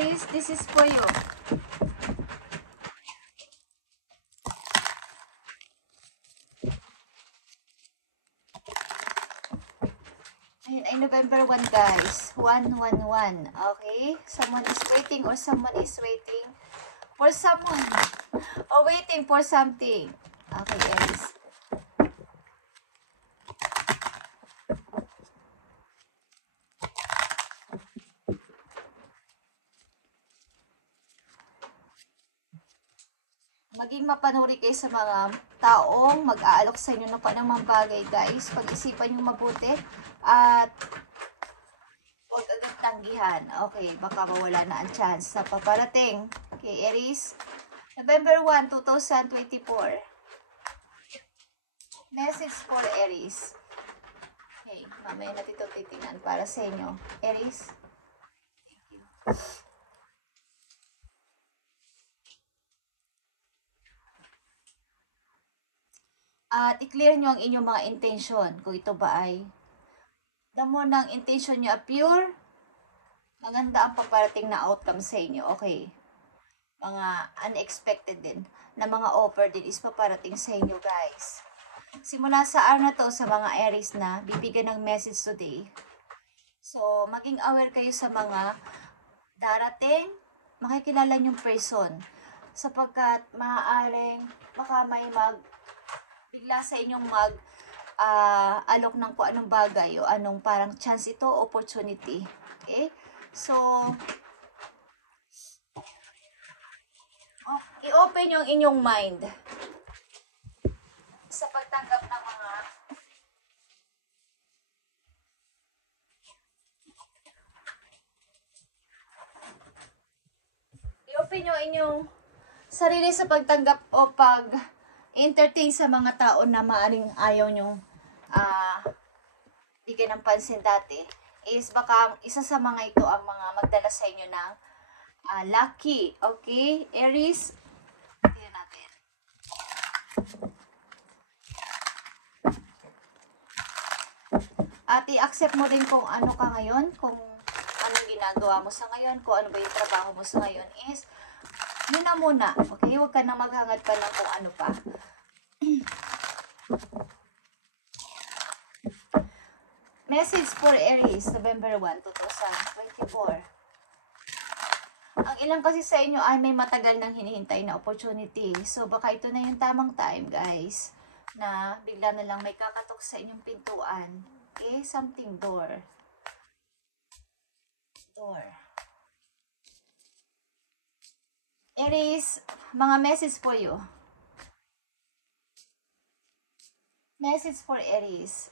Aries, this is for you. Ayun ay November 1 guys. 111. Okay? Someone is waiting or someone is waiting for someone. Or waiting for something. Okay guys. Maging mapanuri kayo sa mga taong mag-aalok sa inyo ng panamang bagay guys. Pag-isipan nyo mabuti at huwag agad tanggihan. Okay, baka mawala na ang chance na paparating. Okay, Aries. November 1, 2024. Message for Aries. Okay, mamaya natin ito titingnan para sa inyo. Aries. Thank you. At i-clear nyo ang inyong mga intention. Kung ito ba ay damo ng intention nyo pure, maganda ang paparating na outcome sa inyo. Okay. Mga unexpected din na mga offer din is paparating sa inyo guys. Simula sa araw na to sa mga Aries na bibigyan ng message today. So, maging aware kayo sa mga darating, makikilala nyong person. Sapagkat maaaring baka may bigla sa inyong alok ng kung anong bagay o anong parang chance ito, opportunity. Okay? So, i-open yung inyong mind sa pagtanggap ng mga i-open yung inyong sarili sa pagtanggap o entertain sa mga tao na maaring ayaw nyo bigyan ng pansin dati is baka isa sa mga ito ang mga magdala sa inyo ng lucky. Okay? Aries, tingnan natin. At i-accept mo rin kung ano ka ngayon, kung anong ginagawa mo sa ngayon, kung ano ba yung trabaho mo sa ngayon is yun na muna. Okay? Huwag ka na maghangad pa ng kung ano pa. Message for Aries, November 1, 2024. Ang ilang kasi sa inyo ay may matagal nang hinihintay na opportunity. So, baka ito na yung tamang time, guys, na bigla na lang may kakatok sa inyong pintuan. Okay? Something door. Door. Aries, mga message for you. Message for Aries.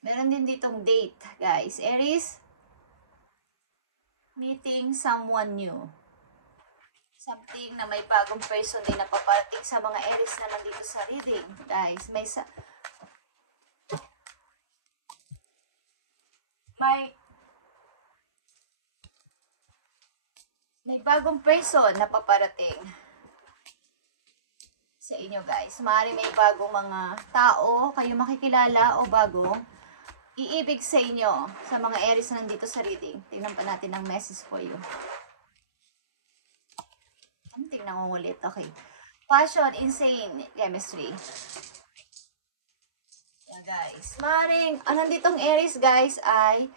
Meron din ditong date, guys. Aries, meeting someone new. Something na may bagong person din na paparating sa mga Aries na nandito sa reading. Guys, may bagong person na paparating sa inyo guys. Maaari may bagong mga tao kayo makikilala o bagong iibig sa inyo sa mga Aries na nandito sa reading. Tingnan pa natin ang message for you. Tingnan mo ulit. Okay. Passion, insane, chemistry. Yeah, guys. Maaaring, nanditong Aries guys ay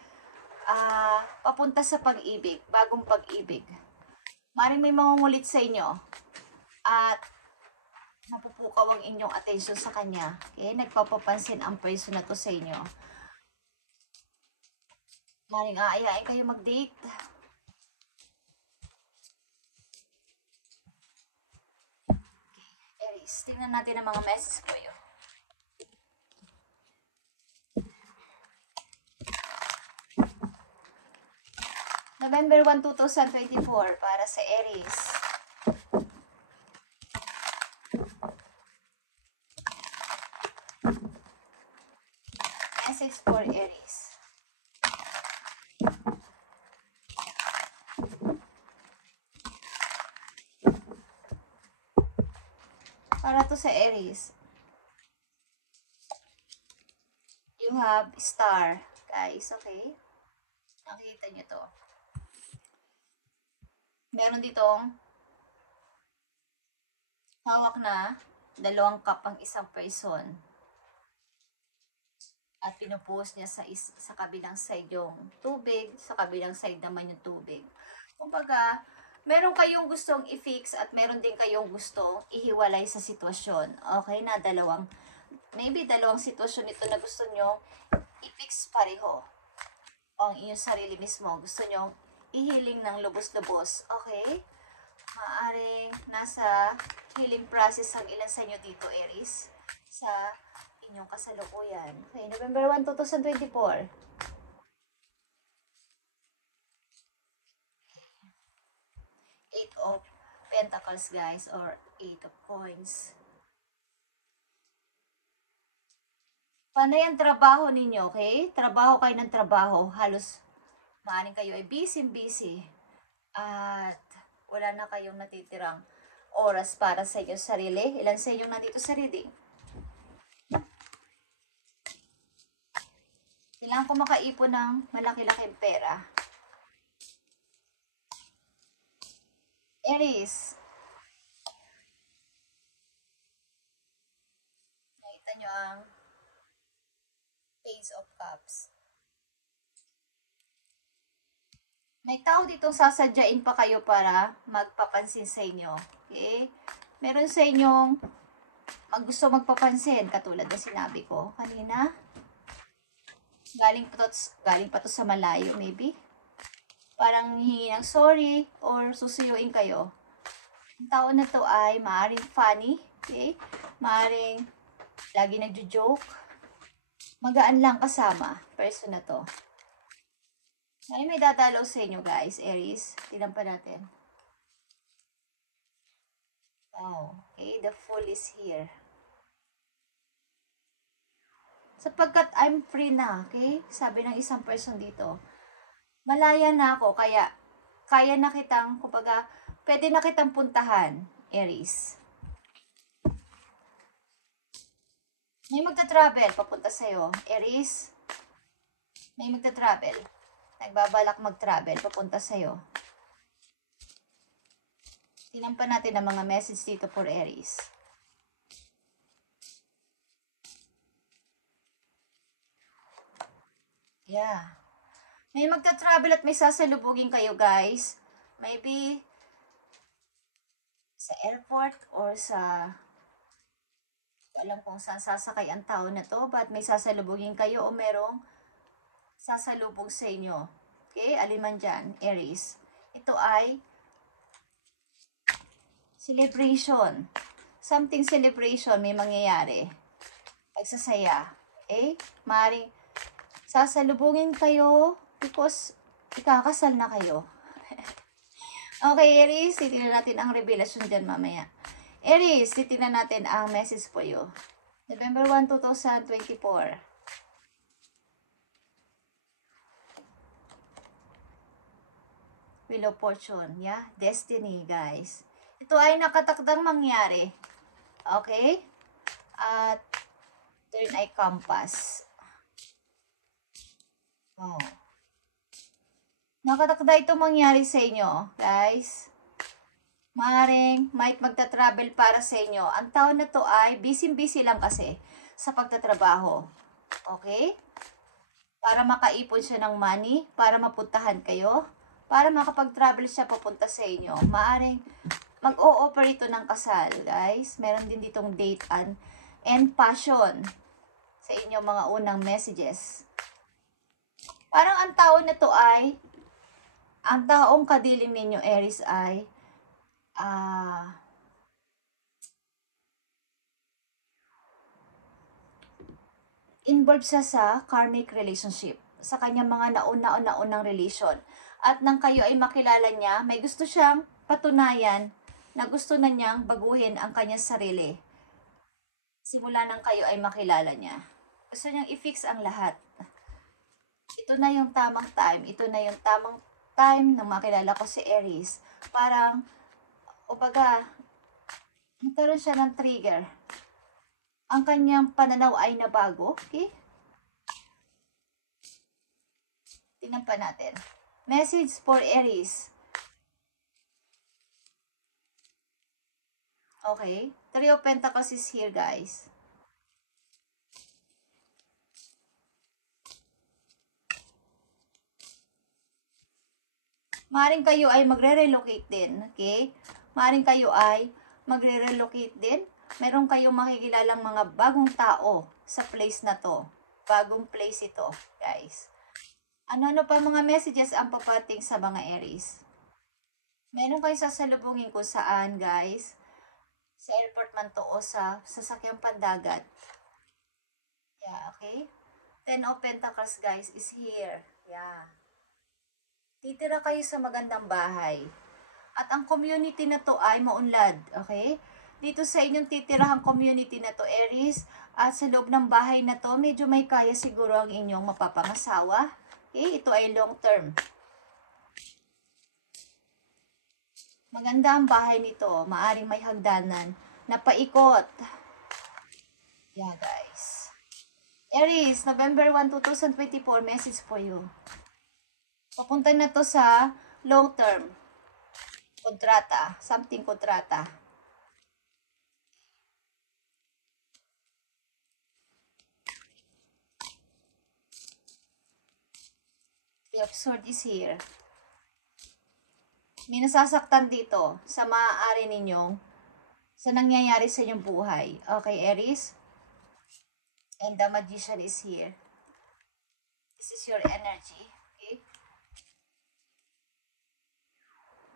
papunta sa pag-ibig, bagong pag-ibig. Maaaring may mangungulit sa inyo at mapupukaw ang inyong attention sa kanya. Okay? Nagpapapansin ang person na to sa inyo. Maaaring aayain kayo mag-date. Okay, Aries, tingnan natin ang mga messages po yun. November 1, 2024 para sa Aries. Message for Aries. Para to sa Aries. You have star, guys, okay? Nakikita nyo to. Meron ditong hawak na 2 cup ang isang person. At pinupost niya sa kabilang side yung tubig, sa kabilang side naman yung tubig. Kumbaga, meron kayong gustong i-fix at meron din kayong gustong ihiwalay sa sitwasyon. Okay, na maybe dalawang sitwasyon ito na gusto nyo i-fix pareho. O ang inyong sarili mismo, gusto nyo i-healing ng lubos-lubos. Okay? Maaring nasa healing process ang ilan sa inyo dito, Aries, sa inyong kasalukuyan. Okay, November 1, 2024. 8 of Pentacles, guys, or 8 of Coins. Panay ang trabaho ninyo, okay? Trabaho kayo ng trabaho. Halos, maaring kayo ay busy. At wala na kayong natitirang oras para sa inyong sarili. Ilan sa inyong nandito sa reading? Kailangan ko makaipon ng malaki-laking pera. Aries. Nakita nyo ang Ace of Cups. May tao ditong sasadyain pa kayo para magpapansin sa inyo. Okay? Meron sa inyong gusto magpapansin, katulad na sinabi ko kanina. Galing pa to sa malayo, maybe. Parang hihingi ng sorry or susuyuin kayo. Ang tao na to ay maaaring funny, okay? Maaaring lagi nagjo-joke. Magaan lang kasama, person na to. May dadalaw sa inyo, guys, Aries. Tignan pa natin. Oh, okay, the Fool is here. Sapagkat I'm free na, okay? Sabi ng isang person dito. Malaya na ako, kaya na kitang, kumbaga, pwede na kitang puntahan, Aries. May magta-travel papunta sa'yo, Aries. May magta-travel. Nagbabalak mag-travel papunta sa'yo. Tingnan pa natin ang mga message dito for Aries. Yeah. May magta-travel at may sasalubugin kayo, guys. Maybe sa airport or sa alam kung saan sasakay ang tao na to, but may sasalubugin kayo o merong sasalubog sa inyo. Okay? Alin man dyan, Aries. Ito ay celebration. Something celebration may mangyayari. Pagsasaya. Okay? Maaaring sasalubungin kayo because ikakasal na kayo. Okay, Aries, titignan natin ang revelasyon dyan mamaya. Aries, titignan natin ang message po you. November 1, 2024. Wheel of Fortune, yeah? Destiny, guys. Ito ay nakatakdang mangyari. Okay? At turn ay compass. Oh. Nakatakda ito mangyari sa inyo, guys. Maaaring might magta-travel para sa inyo. Ang tao na to ay busy lang kasi sa pagtatrabaho. Okay? Para makaipon siya ng money, para mapuntahan kayo, para makapag-travel siya papunta sa inyo. Maaaring mag-o-offer ito ng kasal, guys. Meron din ditong date and passion sa inyong mga unang messages. Parang ang tao na to ay ang taong kadilim ninyo, Aries, ay involved siya sa karmic relationship, sa kanyang mga naunang relation. At nang kayo ay makilala niya, may gusto siyang patunayan na gusto na niyang baguhin ang kanyang sarili. Simula nang kayo ay makilala niya. Gusto niyang i-fix ang lahat. Ito na yung tamang time. Ito na yung tamang time na makilala ko si Aries. Parang, nagkaroon siya ng trigger. Ang kanyang pananaw ay nabago. Okay? Tingnan pa natin. Message for Aries. Okay? Three of Pentacles is here, guys. Maring kayo ay magre-relocate din, okay? Maring kayo ay magre-relocate din. Meron kayong makikilalang mga bagong tao sa place na to. Bagong place ito, guys. Ano-ano pa mga messages ang papating sa mga Aries? Meron kayo sasalubungin kung saan, guys. Sa airport man to o sa sasakyang pandagat. Yeah, okay? Ten of Pentacles, guys, is here. Yeah. Titira kayo sa magandang bahay. At ang community na to ay maunlad, okay? Dito sa inyong titirahang community na to, Aries, at sa loob ng bahay na to, medyo may kaya siguro ang inyong mapapangasawa. Okay? Ito ay long term. Maganda ang bahay nito. Maaring may hagdanan na paikot. Yeah, guys. Aries, November 1, 2024, message for you. Papunta na to sa long term. Kontrata. Something kontrata. The Sword is here. May nasasaktan dito sa maaari ninyong sa nangyayari sa inyong buhay. Okay, Aries? And the Magician is here. This is your energy. Okay?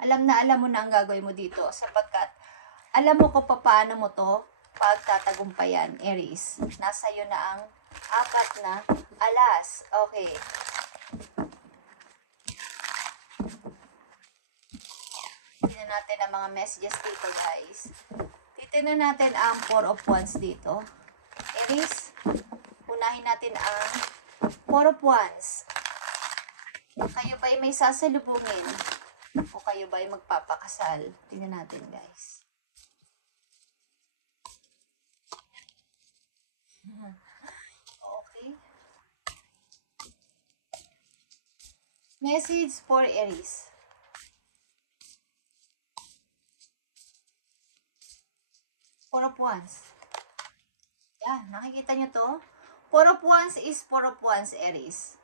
Alam mo na ang gagawin mo dito sapagkat alam mo kung paano mo to pagtatagumpayan, Aries. Nasa iyo na ang 4 na alas. Okay. Tignan natin ang mga messages dito, guys. Titignan natin ang 4 of Wands dito. Aries, unahin natin ang 4 of Wands. Kayo ba'y may sasalubungin? O kayo ba'y magpapakasal? Tingnan natin, guys. Okay. Message for Aries. Four of Wands. Yan, nakikita nyo to? 4 of Wands is 4 of Wands, Aries.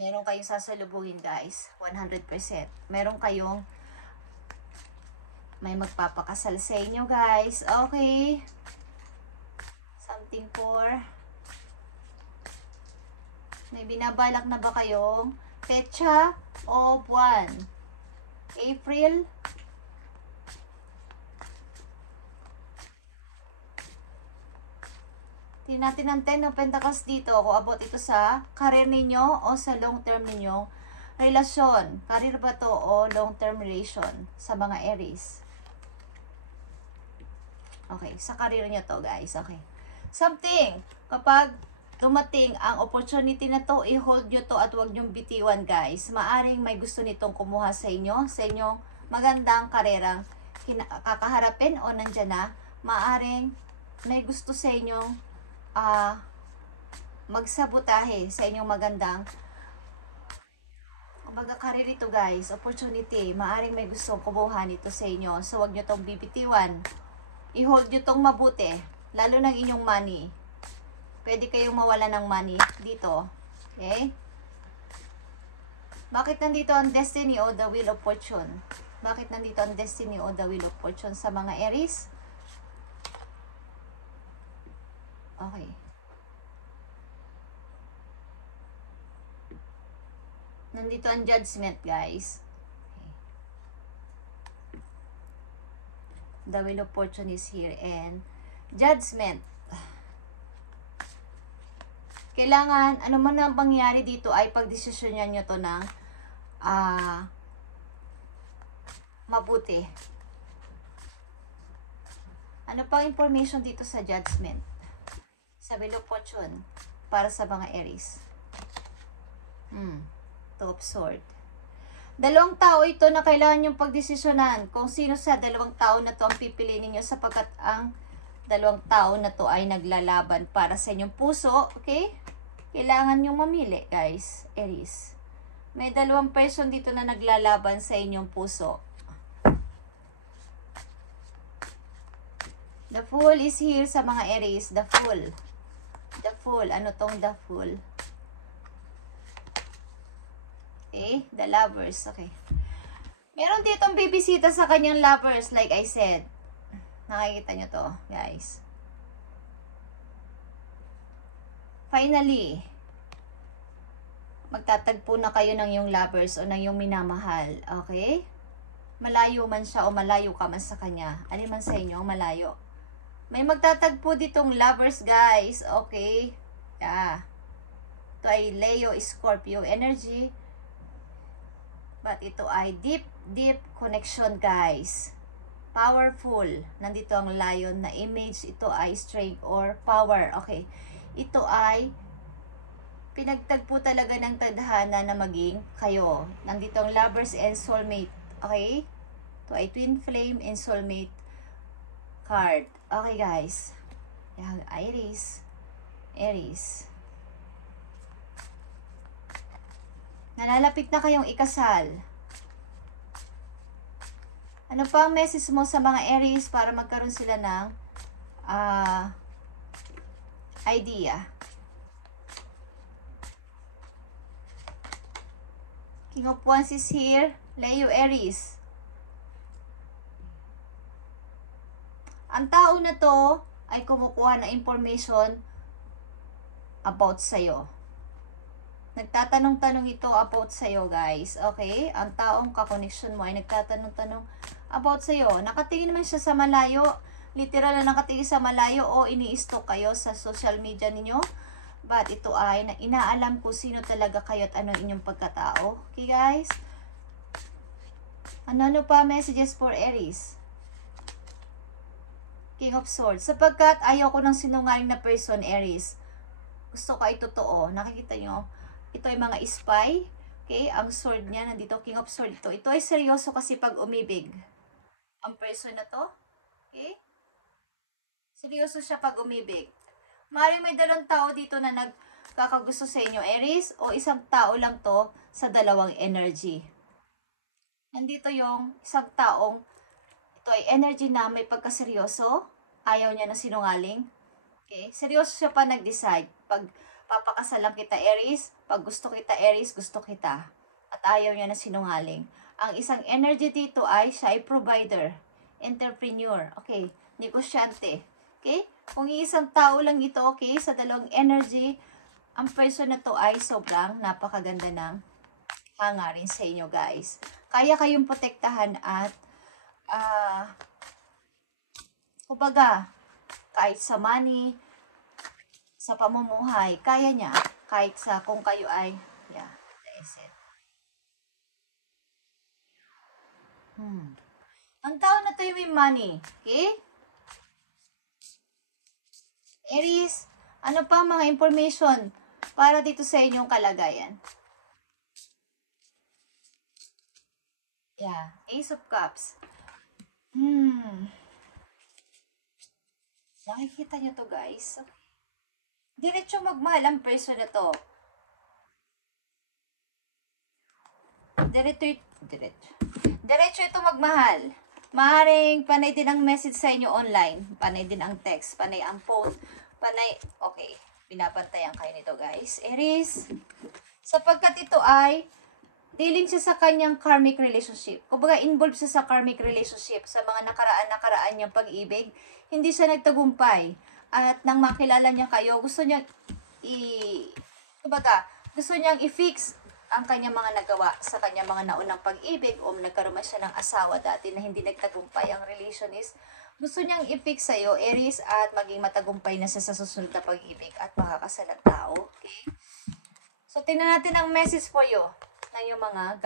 Meron kayong sasalubungin, guys. 100%. Meron kayong may magpapakasal sa inyo, guys. Okay. Something for may binabalak na ba kayong petsa o buwan? April? Tingnan natin ang 10 of Pentacles dito. Kung abot ito sa career ninyo o sa long term ninyong relasyon. Career ba to o long term relation sa mga Aries? Okay, sa career nyo to, guys. Okay. Something, kapag dumating ang opportunity na to, i-hold nyo to at huwag nyong bitiwan, guys. Maaring may gusto nitong kumuha sa inyo, sa inyong magandang karerang kakaharapin o nandyan na. Maaring may gusto sa inyong magsabotahe sa inyong magandang kumbaga career ito, guys, opportunity. Maaring may gustong kumuha nito sa inyo, so huwag nyo tong bibitiwan. I-hold nyo tong mabuti, lalo ng inyong money. Pwede kayong mawala ng money dito. Okay? Bakit nandito ang destiny o the wheel of fortune? Bakit nandito ang destiny o the wheel of fortune sa mga Aries? Okay. Nandito ang judgment, guys. Okay. The wheel of fortune is here and judgment. Kailangan, ano man ang pangyari dito ay pagdesisyonan nyo to ng mabuti. Ano pang information dito sa judgment? Sa wheel of fortune para sa mga Aries. Two of Swords. Dalawang tao ito na kailangan yung pagdesisyonan kung sino sa dalawang tao na to ang pipiliin ninyo sapagkat ang dalawang tao na to ay naglalaban para sa inyong puso. Okay? Kailangan yung mamili, guys. Aries. May dalawang person dito na naglalaban sa inyong puso. The Fool is here sa mga Aries. The Fool. The Fool. Ano tong The Fool? Okay. The Lovers. Okay. Meron ditong bibisita sa kanyang lovers, like I said. Nakikita nyo to, guys. Finally, magtatagpo na kayo ng yung lovers o ng yung minamahal. Okay? Malayo man siya o malayo ka man sa kanya. Alin man sa inyo, malayo. May magtatagpo ditong lovers, guys. Okay? Yeah. Ito ay Leo, Scorpio energy. But ito ay deep connection, guys. Powerful. Nandito ang lion na image. Ito ay strength or power. Okay. Ito ay pinagtagpo talaga ng tadhana na maging kayo. Nandito ang lovers and soulmate. Okay? Ito ay twin flame and soulmate card. Okay, guys. Yan, Aries. Nalalapit na kayong ikasal. Ano pa ang message mo sa mga Aries para magkaroon sila ng idea? King of Wands is here. Leo, Aries. Ang tao na to ay kumukuha ng information about sa'yo. Nagtatanong-tanong ito about sa'yo, guys. Okay? Ang taong kakoneksyon mo ay nagtatanong-tanong about sa'yo. Nakatingin naman siya sa malayo. Literal na nakatingin sa malayo o ini-stalk kayo sa social media ninyo. But ito ay inaalam kung sino talaga kayo at ano inyong pagkatao. Okay, guys? Ano pa messages for Aries? King of Swords. Sapagkat ayaw ko ng sinungaling na person, Aries. Gusto ko ay totoo. Nakikita nyo? Ito ay mga spy. Okay? Ang sword niya, nandito, King of Swords ito. Ito ay seryoso kasi pag umibig. Ang person na to. Okay? Seryoso siya pag umibig. Maaaring may dalawang tao dito na nagkakagusto sa inyo, Aries. O isang tao lang to sa dalawang energy. Nandito yung isang taong ito ay energy na may pagkaseryoso. Ayaw niya na sinungaling. Okay? Seryoso siya pa nag-decide. Pag papakasalan kita, Aries. Pag gusto kita, Aries, gusto kita. At ayaw niya na sinungaling. Ang isang energy dito ay siya ay provider. Entrepreneur. Okay? Negosyante. Okay? Kung isang tao lang ito, okay? Sa dalawang energy, ang person na to ay sobrang napakaganda ng hangarin sa inyo, guys. Kaya kayong protektahan at kumbaga, kahit sa money, sa pamumuhay, kaya niya. Kahit sa kung kayo ay, yeah, that's it. Ang tao na to yung may money. Okay? Aries, ano pa mga information para dito sa inyong kalagayan? Yeah, Ace of Cups. Nakikita nyo to, guys. Diretso magmahal ang person na to. Diretso ito magmahal. Maaaring panay din ang message sa inyo online. Panay din ang text. Panay ang phone. Panay, okay. Pinapantayan kayo nito, guys. Aries, sapagkat ito ay dealing siya sa kanyang karmic relationship. Kumbaga, involved siya sa karmic relationship. Sa mga nakaraan niyang pag-ibig, hindi siya nagtagumpay. At nang makilala niya kayo, gusto niyang gusto niyang i-fix ang kanyang mga nagawa sa kanyang mga naunang pag-ibig o nagkaroon man siya ng asawa dati na hindi nagtagumpay ang relation is, gusto niyang i-fix sa'yo, Aries, at maging matagumpay na siya sa susunod na pag-ibig at makakasalang tao. Okay? So, tingnan natin ang message for you ng yung mga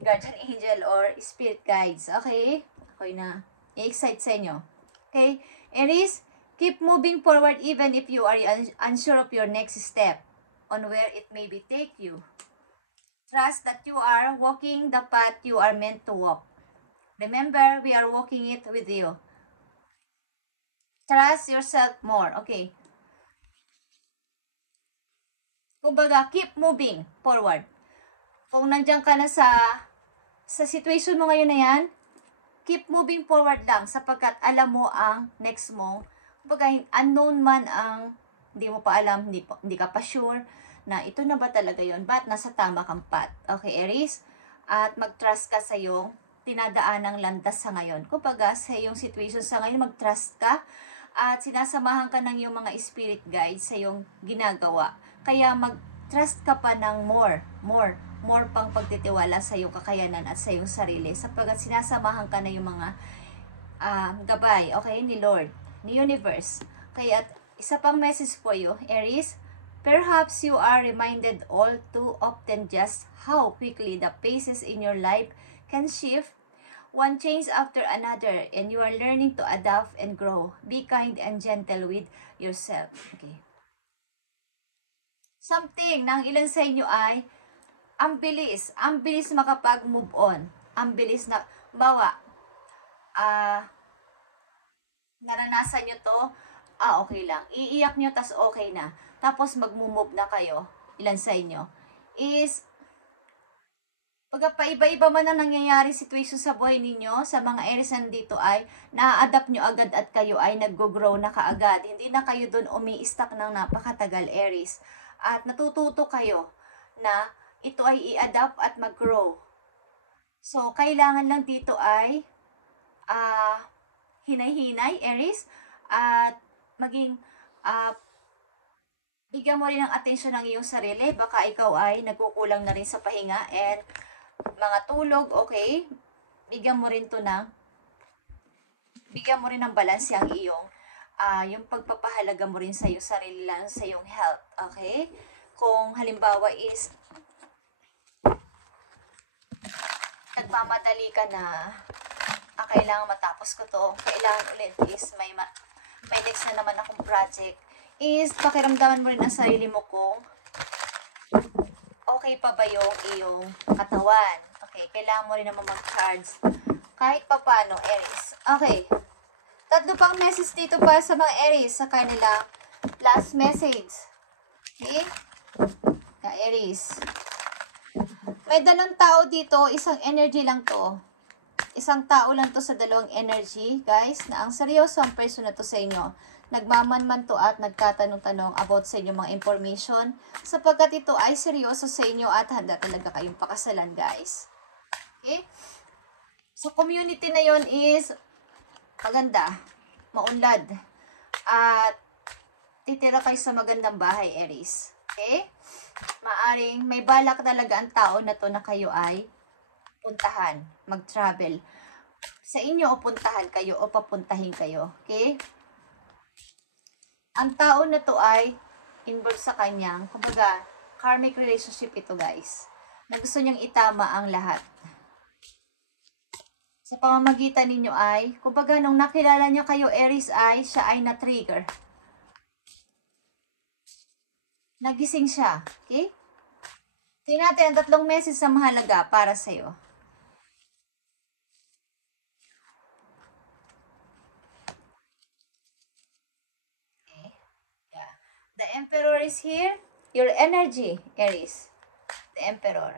guardian angel or spirit guides. Okay? Okay na. I-excite sa inyo. Okay? Aries, keep moving forward even if you are unsure of your next step on where it may be take you. Trust that you are walking the path you are meant to walk. Remember, we are walking it with you. Trust yourself more. Okay. Kumbaga, keep moving forward. Kung nandiyan ka na sa situation mo ngayon na yan, keep moving forward lang sapagkat alam mo ang next mo. Kumbaga, unknown man ang hindi mo pa alam, hindi ka pa sure na ito na ba talaga yon, but nasa tama kang path. Okay, Aries? At mag-trust ka sa iyong tinadaanang landas sa ngayon. Kumbaga, sa iyong situation sa ngayon, mag-trust ka at sinasamahan ka ng iyong mga spirit guides sa iyong ginagawa. Kaya mag-trust ka pa ng more pang pagtitiwala sa iyong kakayanan at sa iyong sarili sapagkat sinasamahan ka na yung mga gabay, okay, ni Lord, ni Universe. Kaya at isa pang message for you, Aries, perhaps you are reminded all too often just how quickly the paces in your life can shift, one change after another, and you are learning to adapt and grow. Be kind and gentle with yourself. Okay. Something ng ilan sa inyo ay ang bilis makapag-move on. Ang bilis na, bawa, naranasan nyo to, okay lang. Iiyak nyo, tas okay na. Tapos mag-move na kayo, ilan sa inyo, is, pagka paiba-iba man ang nangyayari situation sa buhay ninyo, sa mga Aries nandito ay, na-adapt nyo agad at kayo ay nag-grow na kaagad. Hindi na kayo dun umi-stuck ng napakatagal, Aries. At natututo kayo na ito ay i-adapt at mag-grow. So, kailangan lang dito ay hinay-hinay, Aries, at maging bigyan mo rin ng atensyon ng iyong sarili. Baka ikaw ay nagkukulang na rin sa pahinga and mga tulog, okay? Bigyan mo rin ng balanse ang iyong yung pagpapahalaga mo rin sa iyong sarili lang, sa iyong health, okay? Kung halimbawa is nagmamadali ka na, kailangan matapos ko to, kailangan ulit is may next na naman akong project, is pakiramdaman mo rin ang sarili mo kung okay pa ba yung iyong katawan. Okay, kailangan mo rin naman mag-charge kahit papano, Aries. Okay, tatlo pang message dito para sa mga Aries sa kanila last message. Okay, Aries, may dalawang tao dito, isang energy lang to. Isang tao lang to sa dalawang energy, guys, na ang seryoso ang person na to sa inyo. Nagmamanman to at nagtatanong-tanong about sa inyong mga information sapagkat ito ay seryoso sa inyo at handa talaga kayong pakasalan, guys. Okay? So, community na yon is maganda, maunlad, at titira kayo sa magandang bahay, Aries. Okay? Maaring may balak talaga ang tao na to na kayo ay puntahan, mag-travel sa inyo o puntahan kayo o papuntahin kayo. Okay? Ang tao na to ay involved sa kanyang, kumbaga, karmic relationship ito, guys, na gusto niyang itama ang lahat. Sa pamamagitan ninyo ay, kumbaga, nung nakilala niya kayo, Aries, ay siya ay na-trigger. Nagising siya. Okay? Tingnan natin ang tatlong message na mahalaga para sa'yo. Okay. Yeah. The Emperor is here. Your energy, Aries. The Emperor.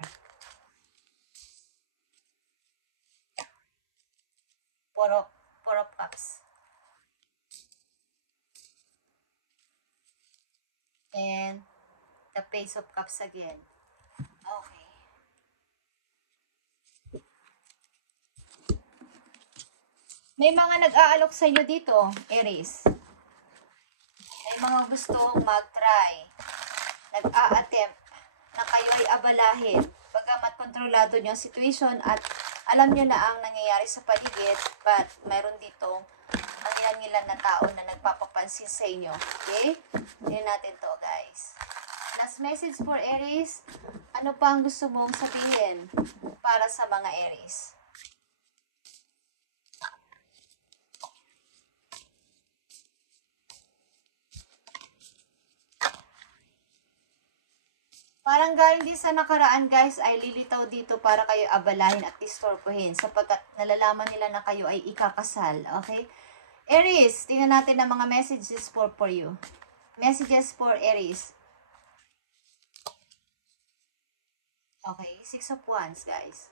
Four of Cups. And the Page of Cups again. Okay. May mga nag-aalok sa inyo dito, Aries. May mga gustong mag-try. Nag-a-attempt na kayo ay abalahin. Bagamat kontrolado nyo ang situation at alam nyo na ang nangyayari sa paligid, but mayroon ditong ang ilan-ilan na tao na nagpapapansin sa inyo. Okay? Tingnan natin to, guys. Last message for Aries. Ano pa ang gusto mong sabihin para sa mga Aries? Parang galing din sa nakaraan, guys, ay lilitaw dito para kayo abalahin at distorpohin sapagkat nalalaman nila na kayo ay ikakasal. Okay? Aries, tingnan natin ang mga messages for you. Messages for Aries. Okay, Six of Wands, guys.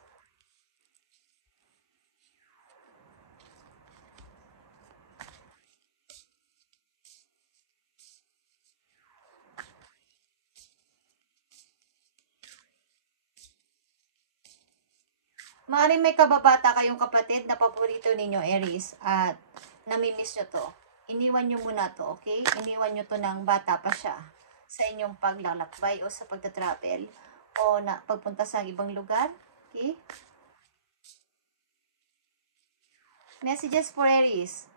Maaaring may kababata kayong kapatid na paborito ninyo, Aries, at namimiss nyo to. Iniwan nyo muna to, okay? Iniwan nyo to ng bata pa siya sa inyong paglalakbay o sa pagta-travel o na pagpunta sa ibang lugar, okay? Messages for Aries.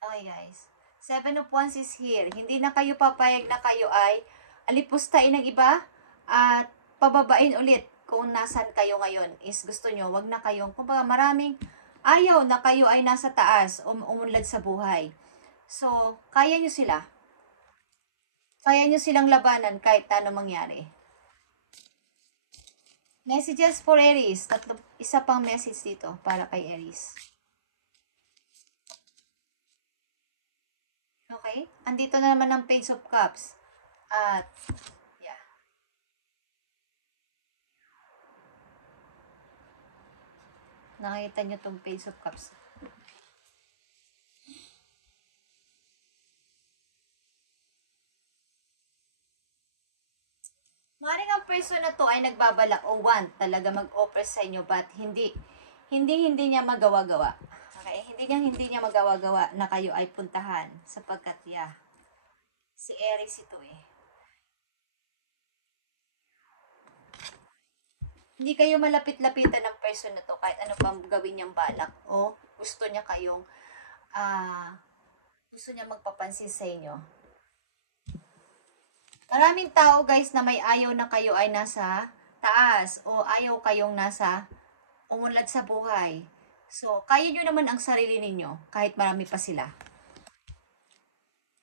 Okay, guys. Seven of Wands is here. Hindi na kayo papayag na kayo ay alipustain ng iba at pababain ulit kung nasan kayo ngayon. Is gusto nyo, wag na kayong, kumbaga maraming ayaw na kayo ay nasa taas o umunlad sa buhay. So, kaya nyo sila. Kaya nyo silang labanan kahit ano mangyari. Messages for Aries. Isa pang message dito para kay Aries. Okay? Andito na naman ang Page of Cups. At, yeah. Nakita nyo tong Page of Cups. Maring ang person na to ay nagbabalak o want talaga mag-offer sa inyo but hindi niya magawa-gawa. Okay? Hindi niya magawa-gawa na kayo ay puntahan sapagkat si Aries ito eh. Hindi kayo malapit-lapitan ng person na to kahit ano pang gawin niyang balak o gusto niya kayong gusto niya magpapansin sa inyo. Maraming tao guys na may ayaw na kayo ay nasa taas o ayaw kayong nasa umunlad sa buhay. So, kaya nyo naman ang sarili ninyo kahit marami pa sila.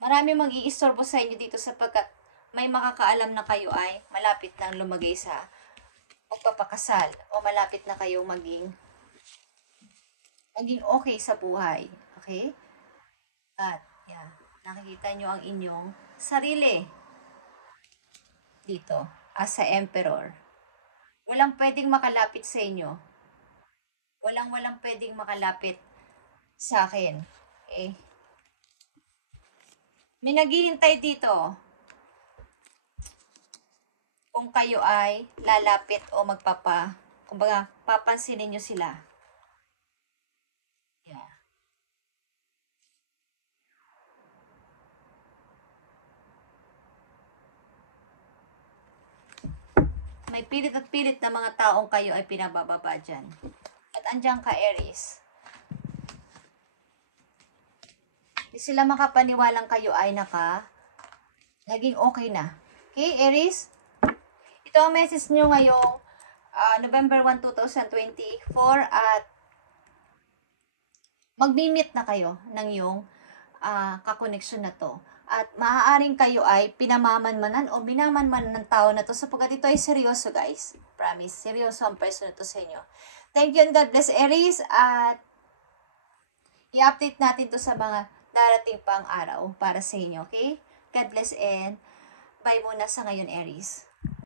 Marami mag-iistorbo sa inyo dito sapagkat may makakaalam na kayo ay malapit nang lumagay sa pagpapakasal o malapit na kayong maging okay sa buhay. Okay? At, nakikita nyo ang inyong sarili dito as a emperor. Walang pwedeng makalapit sa inyo. Walang pwedeng makalapit sa akin. Okay? May naghihintay dito kung kayo ay lalapit o kumbaga, papansinin nyo sila. Yeah. May pilit at pilit na mga taong kayo ay pinabababa dyan. At andyan ka, Aries. Hindi sila makapaniwalang kayo ay naging okay na. Okay, Aries? Ito ang message nyo ngayong November 1, 2024 at magmi-meet na kayo ng yung kakoneksyon na to. At maaaring kayo ay pinamamanmanan o binamanmanan ng tao na to sapagkat ito ay seryoso, guys. Promise, seryoso ang person na to sa inyo. Thank you and God bless, Aries. At i-update natin to sa mga darating pang araw para sa inyo, okay? God bless and bye muna sa ngayon, Aries.